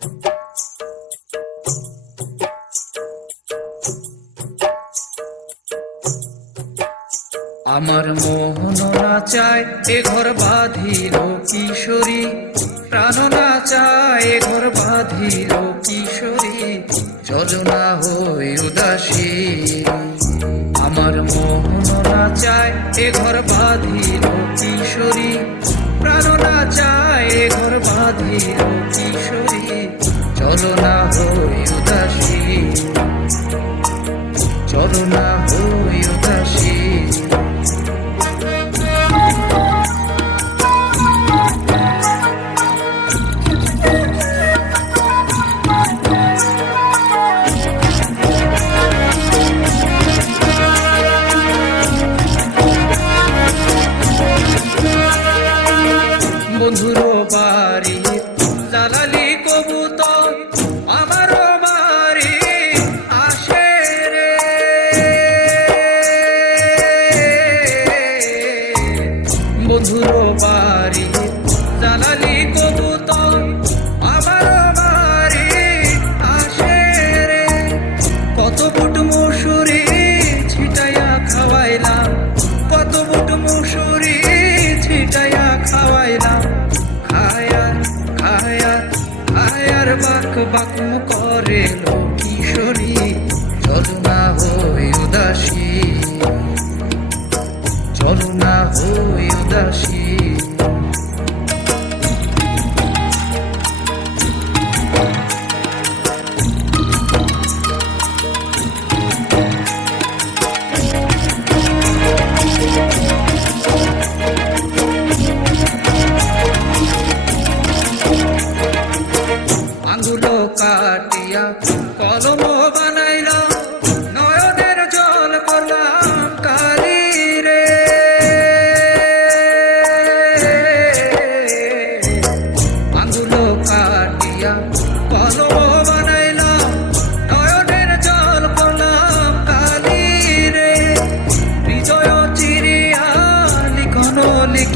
আমার মোহন না চায় এ ঘর বাঁধিল কিশোরী। প্রাণ না চায় এ ঘর বাঁধিল কিশোরী। চলো না হই উদাসী। আমার মোহন না চায় এ ঘর বাঁধিল কিশোরী। প্রাণ না চায় এ ঘর বাঁধিল কিশোরী। চলো না হই উদাসী। চলো না হই উদাসী। বন্ধুর বাড়ি বন্ধুর বাড়ি। জালালি কবুতর আমারও বাড়ি আসে রে। কত ফুট মুসুরি ছিটাইয়া খাওয়াইলাম, কত ফুট মুসুরি ছিটাইয়া খাওয়াইলাম। খায়ার খায়ার খায়ার বাক বাক করে কিশোরী চলো না হই উদাসী। চলো না আঙ্গুলো কাটিয়া কলম বানাইল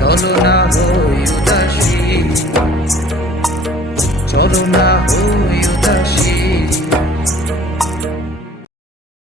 চলো না হই উদাসী। চলো না হই উদাসী।